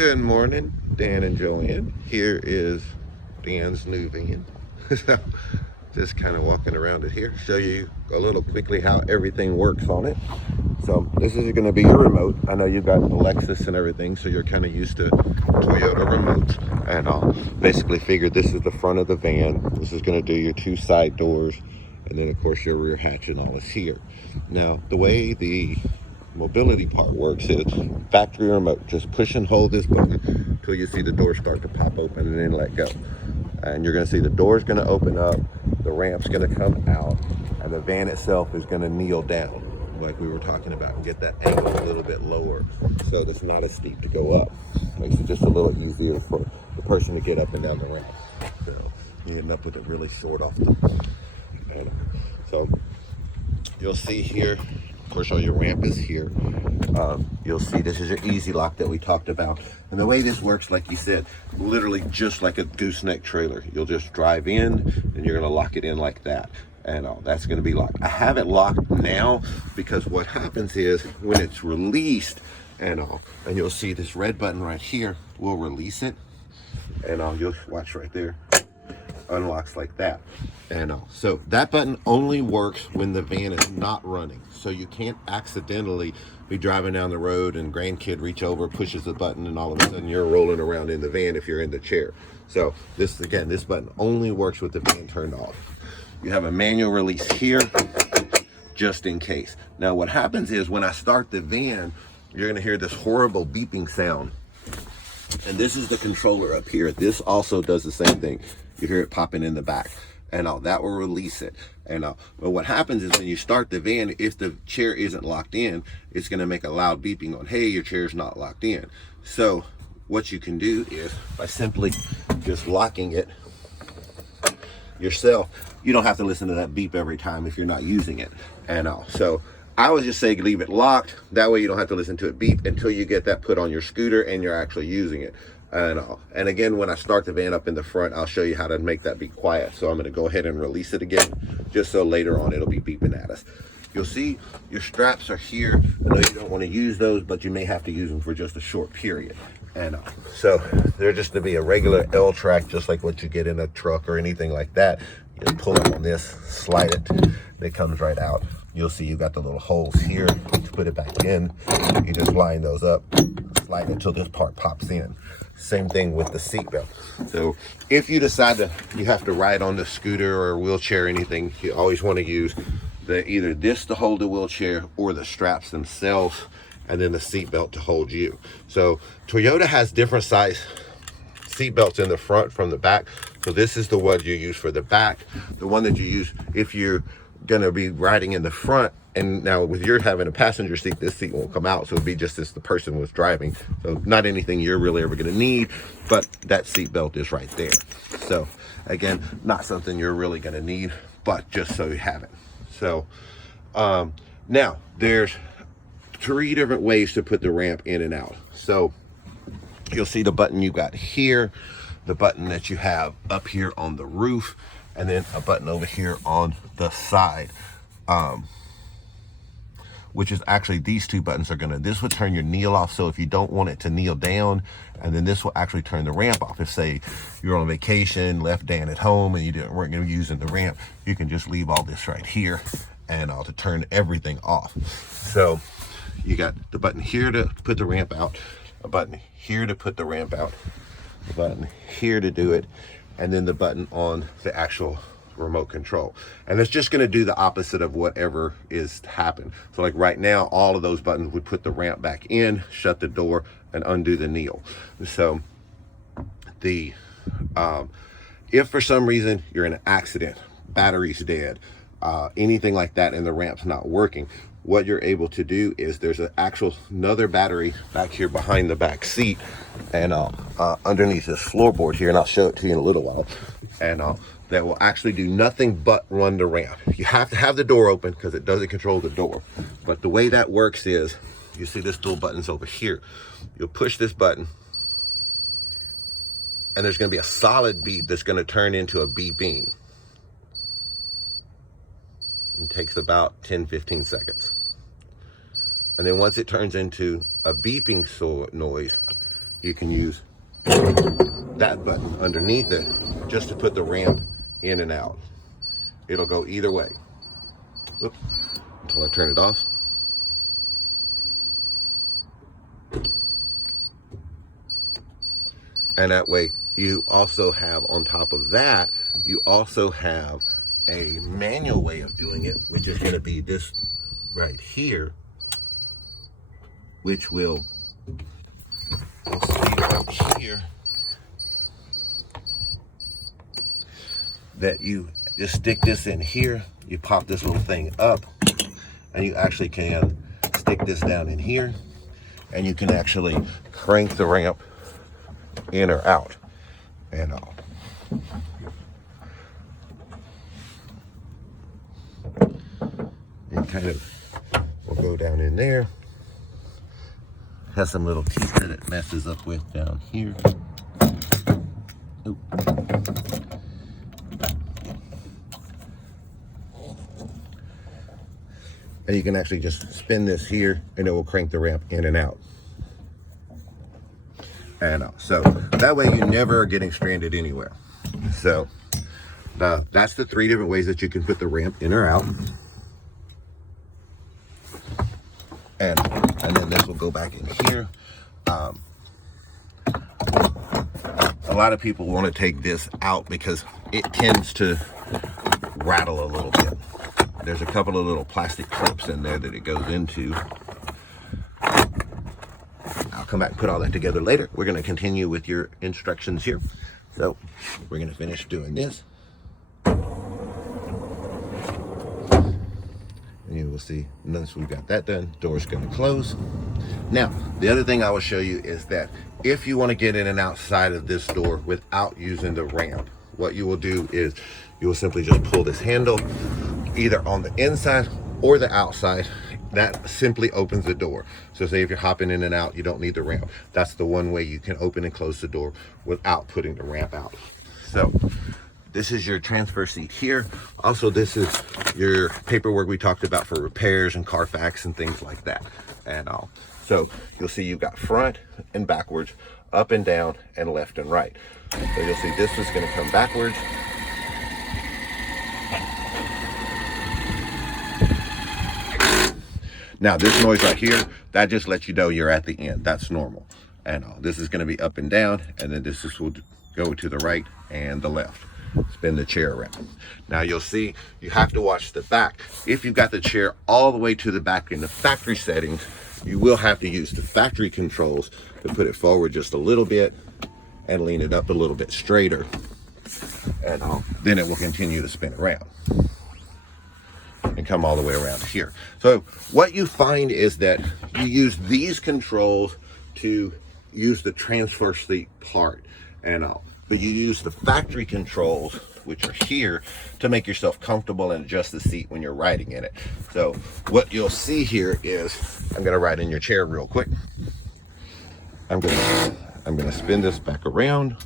Good morning, Dan and Joanne. Here is Dan's new van. So, just kind of walking around it here, show you a little quickly how everything works on it. So this is going to be your remote. I know you've got Alexis and everything, so you're kind of used to Toyota remotes. And I'll basically figured this is the front of the van. This is going to do your two side doors, and then of course your rear hatch and all is here. Now the way the mobility part works is factory remote. Just push and hold this button until you see the door start to pop open and then let go. And you're going to see the door's going to open up, the ramp's going to come out, and the van itself is going to kneel down like we were talking about and get that angle a little bit lower so it's not as steep to go up. Makes it just a little easier for the person to get up and down the ramp. So you end up with it really short off the and so you'll see here, of course, all your ramp is here. You'll see this is your easy lock that we talked about. And the way this works, like you said, literally just like a gooseneck trailer. You'll just drive in and you're gonna lock it in like that. And that's gonna be locked. I have it locked now because what happens is when it's released and you'll see this red button right here, we'll release it. And you'll watch right there, unlocks like that. And so that button only works when the van is not running. So you can't accidentally be driving down the road and grandkid reach over, pushes the button, and all of a sudden you're rolling around in the van if you're in the chair. So this button only works with the van turned off. You have a manual release here, just in case. Now what happens is when I start the van, you're gonna hear this horrible beeping sound. And this is the controller up here. This also does the same thing. You hear it popping in the back. And that will release it. And well, what happens is when you start the van, if the chair isn't locked in, it's going to make a loud beeping on, hey, your chair's not locked in. So what you can do is by simply just locking it yourself, you don't have to listen to that beep every time if you're not using it. And so I would just say leave it locked. That way you don't have to listen to it beep until you get that put on your scooter and you're actually using it. And again, when I start the van up in the front, I'll show you how to make that be quiet. So I'm going to go ahead and release it again, just so later on it'll be beeping at us. You'll see your straps are here. I know you don't want to use those, but you may have to use them for just a short period. And so they're just to be a regular L track, just like what you get in a truck or anything like that. You just pull up on this, slide it, it comes right out. You'll see you got the little holes here to put it back in. You just line those up, slide it until this part pops in. Same thing with the seat belt. So if you decide that you have to ride on the scooter or wheelchair or anything, you always want to use either this to hold the wheelchair or the straps themselves, and then the seat belt to hold you. So Toyota has different size seat belts in the front from the back. So this is the one you use for the back. The one that you use if you're gonna be riding in the front, and now with your having a passenger seat, this seat won't come out, so it'll be just as the person was driving. So not anything you're really ever gonna need, but that seat belt is right there. So again, not something you're really gonna need, but just so you have it. So now there's 3 different ways to put the ramp in and out. So you'll see the button you got here, the button that you have up here on the roof, and then a button over here on the side, which is actually these 2 buttons are this would turn your kneel off. So if you don't want it to kneel down, and then this will actually turn the ramp off. If say you're on vacation, left Dan at home, and weren't going to be using the ramp, you can just leave all this right here and to turn everything off. So you got the button here to put the ramp out, a button here to put the ramp out, a button here to do it, and then the button on the actual remote control. And it's just going to do the opposite of whatever is happened. So like right now, all of those buttons would put the ramp back in, shut the door, and undo the kneel. So the if for some reason you're in an accident, battery's dead, anything like that, and the ramp's not working, what you're able to do is there's another battery back here behind the back seat and underneath this floorboard here, and I'll show it to you in a little while, and that will actually do nothing but run the ramp. You have to have the door open because it doesn't control the door. But the way that works is, you see this little button's over here. You'll push this button, and there's going to be a solid beep that's going to turn into a beeping. It takes about 10-15 seconds. And then once it turns into a beeping noise, you can use that button underneath it just to put the ramp in and out. It'll go either way. Oops, until I turn it off. And that way you also have, on top of that, you also have a manual way of doing it, which is going to be this right here, which will, you'll see right here, that you just stick this in here, you pop this little thing up, and you actually can stick this down in here, and you can actually crank the ramp in or out and all. And kind of, we'll go down in there. Has some little teeth that it messes up with down here. Oop. And you can actually just spin this here and it will crank the ramp in and out. And so that way you never are getting stranded anywhere. So that's the 3 different ways that you can put the ramp in or out. And then this will go back in here. A lot of people want to take this out because it tends to rattle a little bit. There's a couple of little plastic clips in there that it goes into. I'll come back and put all that together later. We're going to continue with your instructions here. So we're going to finish doing this. And you will see, once we've got that done, door's going to close. Now, the other thing I will show you is that if you want to get in and outside of this door without using the ramp, what you will do is you will simply just pull this handle either on the inside or the outside. That simply opens the door. So say if you're hopping in and out, you don't need the ramp. That's the one way you can open and close the door without putting the ramp out. So this is your transfer seat here. Also, this is your paperwork we talked about for repairs and Carfax and things like that and all. So you'll see you've got front and backwards, up and down, and left and right. So you'll see this is going to come backwards. Now this noise right here, that just lets you know you're at the end. That's normal. And this is going to be up and down, and then this will go to the right and the left. Spin the chair around. Now you'll see you have to watch the back. If you've got the chair all the way to the back in the factory settings, you will have to use the factory controls to put it forward just a little bit and lean it up a little bit straighter. And then it will continue to spin around and come all the way around here. So what you find is that you use these controls to use the transfer seat part and all, but you use the factory controls, which are here, to make yourself comfortable and adjust the seat when you're riding in it. So what you'll see here is, I'm gonna ride in your chair real quick. I'm gonna spin this back around.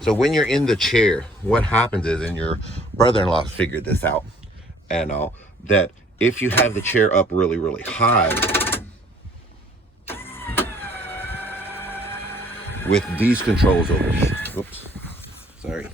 So when you're in the chair, what happens is, and your brother-in-law figured this out and all, that if you have the chair up really, really high, with these controls over here, oops, sorry.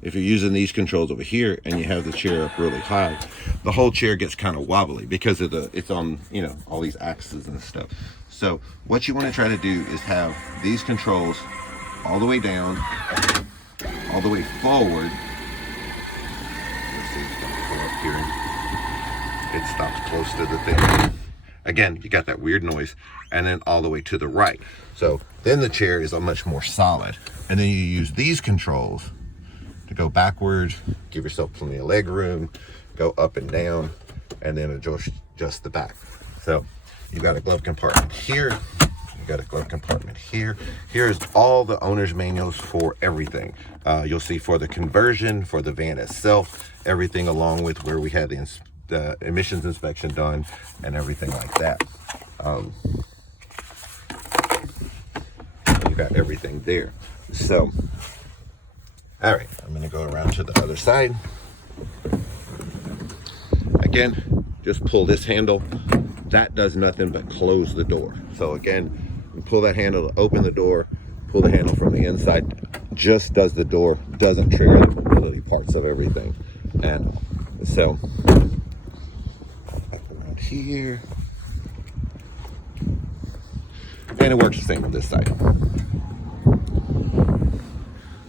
If you're using these controls over here and you have the chair up really high, the whole chair gets kind of wobbly because of it's on, you know, all these axes and stuff. So what you want to try to do is have these controls all the way down, all the way forward. Let's see, it's gonna pull up here. It stops close to the thing. Again, you got that weird noise, and then all the way to the right. So then the chair is a much more solid. And then you use these controls to go backwards, give yourself plenty of leg room, go up and down, and then adjust the back. So you've got a glove compartment here. You got a glove compartment here. Here's all the owner's manuals for everything. You'll see for the conversion, for the van itself, everything along with where we had the emissions inspection done and everything like that. You got everything there. So, all right, I'm gonna go around to the other side. Again, just pull this handle that does nothing but close the door. So again, you pull that handle to open the door, pull the handle from the inside, just does the door, doesn't trigger the mobility parts of everything. And so back around here, and it works the same with this side.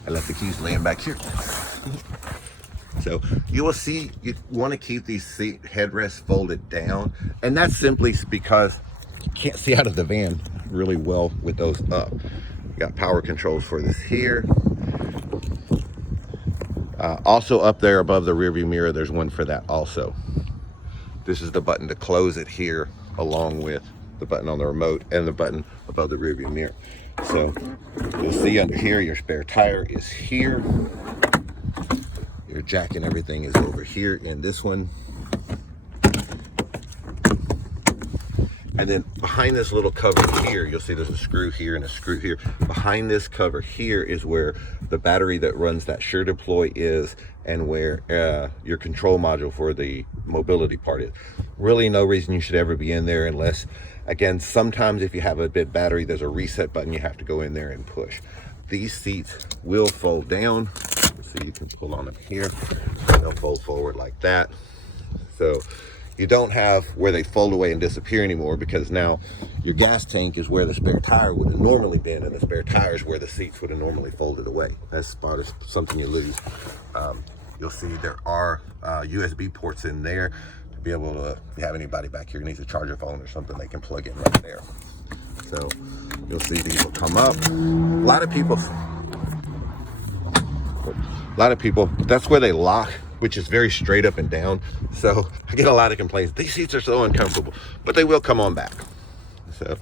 I left the keys laying back here. So you will see, you want to keep these seat headrests folded down, and that's simply because you can't see out of the van really well with those up. You got power controls for this here. Also up there above the rear view mirror, there's one for that also. This is the button to close it here, along with the button on the remote and the button above the rear view mirror. So you'll see under here, your spare tire is here. Your jack and everything is over here in this one. And then behind this little cover here, you'll see there's a screw here and a screw here. Behind this cover here is where the battery that runs that Sure Deploy is, and where your control module for the mobility part is. Really no reason you should ever be in there unless, again, sometimes if you have a bit battery, there's a reset button you have to go in there and push. These seats will fold down. So you can pull on them here. They'll fold forward like that. So you don't have where they fold away and disappear anymore, because now your gas tank is where the spare tire would have normally been, and the spare tire is where the seats would have normally folded away. That spot is something you lose. You'll see there are USB ports in there to be able to, if you have anybody back here who needs to charge a phone or something, they can plug in right there. So you'll see these will come up. A lot of people, that's where they lock, which is very straight up and down. So I get a lot of complaints, these seats are so uncomfortable, but they will come on back. So,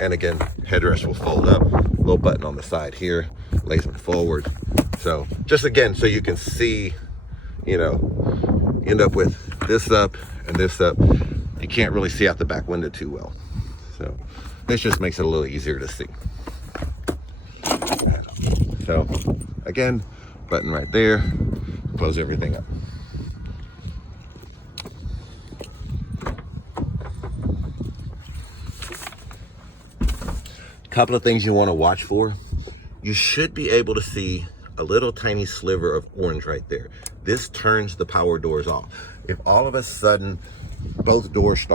and again, headrest will fold up, little button on the side here, lays them forward. So just again, so you can see, you know, you end up with this up and this up. You can't really see out the back window too well. So this just makes it a little easier to see. So again, button right there, close everything up. Couple of things you want to watch for. You should be able to see a little tiny sliver of orange right there. This turns the power doors off. If all of a sudden both doors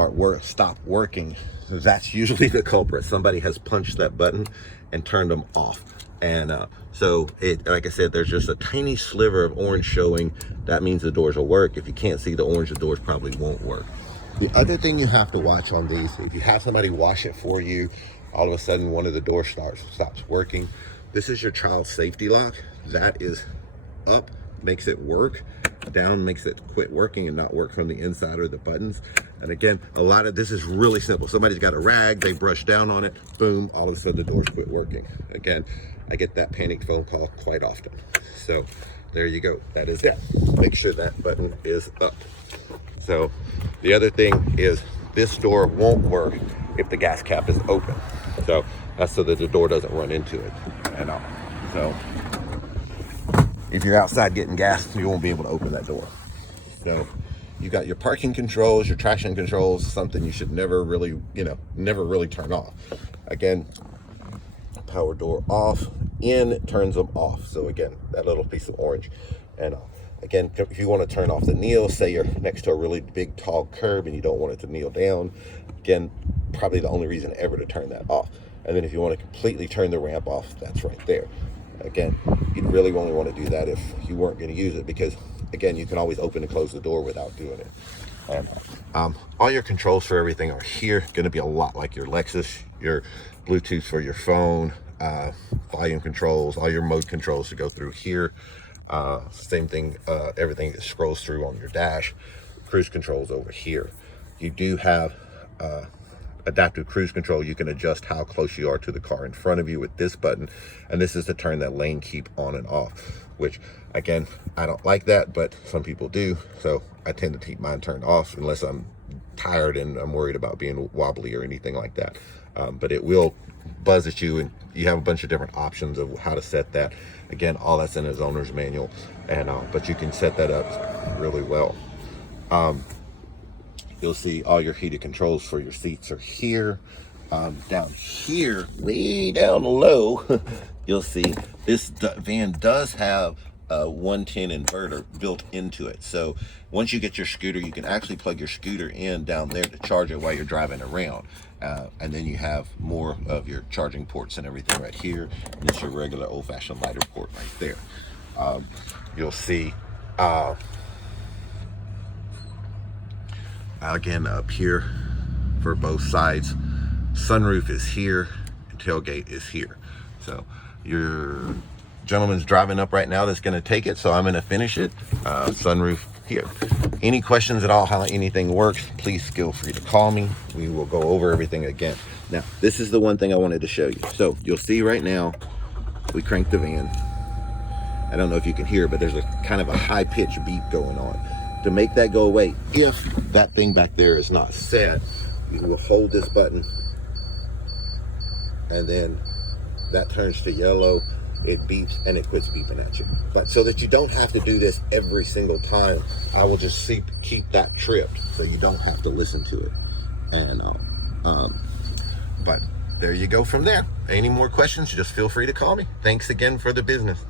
stop working, that's usually the culprit. Somebody has punched that button and turned them off. And so it, like I said, there's just a tiny sliver of orange showing. That means the doors will work. If you can't see the orange, the doors probably won't work. The other thing you have to watch on these, if you have somebody wash it for you, all of a sudden one of the doors stops working. This is your child safety lock. That is up, makes it work. Down makes it quit working and not work from the inside or the buttons. And again, a lot of this is really simple. Somebody's got a rag, they brush down on it, boom, all of a sudden the doors quit working. Again, I get that panicked phone call quite often. So there you go, that is it. Make sure that button is up. So the other thing is this door won't work if the gas cap is open. So that's so that the door doesn't run into it at all. So if you're outside getting gas, you won't be able to open that door. So you got your parking controls, your traction controls, something you should never really, never really turn off. Again, power door off, in turns them off. So again, that little piece of orange. And again, if you want to turn off the kneel, say you're next to a really big tall curb and you don't want it to kneel down, again, probably the only reason ever to turn that off. And then if you want to completely turn the ramp off, that's right there. Again, you'd really only want to do that if you weren't going to use it, because again, you can always open and close the door without doing it. And all your controls for everything are here. Going to be a lot like your Lexus, your Bluetooth for your phone, volume controls, all your mode controls to go through here. Same thing, everything that scrolls through on your dash. Cruise controls over here. You do have adaptive cruise control. You can adjust how close you are to the car in front of you with this button, and this is to turn that lane keep on and off, which again, I don't like that, but some people do, so I tend to keep mine turned off unless I'm tired and I'm worried about being wobbly or anything like that. But it will buzz at you, and you have a bunch of different options of how to set that. Again, all that's in his owner's manual, and but you can set that up really well. you'll see all your heated controls for your seats are here. Down here, way down low, you'll see this van does have a 110 inverter built into it. So once you get your scooter, you can actually plug your scooter in down there to charge it while you're driving around. And then you have more of your charging ports and everything right here. And it's your regular old-fashioned lighter port right there. You'll see again up here for both sides, sunroof is here and tailgate is here. So your gentleman's driving up right now that's going to take it, so I'm going to finish it. Sunroof here. Any questions at all, how anything works, please feel free to call me. We will go over everything again. Now, this is the one thing I wanted to show you. So you'll see right now, we crank the van. I don't know if you can hear, but there's a kind of a high-pitched beep going on. To make that go away, if that thing back there is not set, you will hold this button, and then that turns to yellow, it beeps, and it quits beeping at you. But so that you don't have to do this every single time, I will just keep that tripped so you don't have to listen to it. And but there you go from there. Any more questions, just feel free to call me. Thanks again for the business.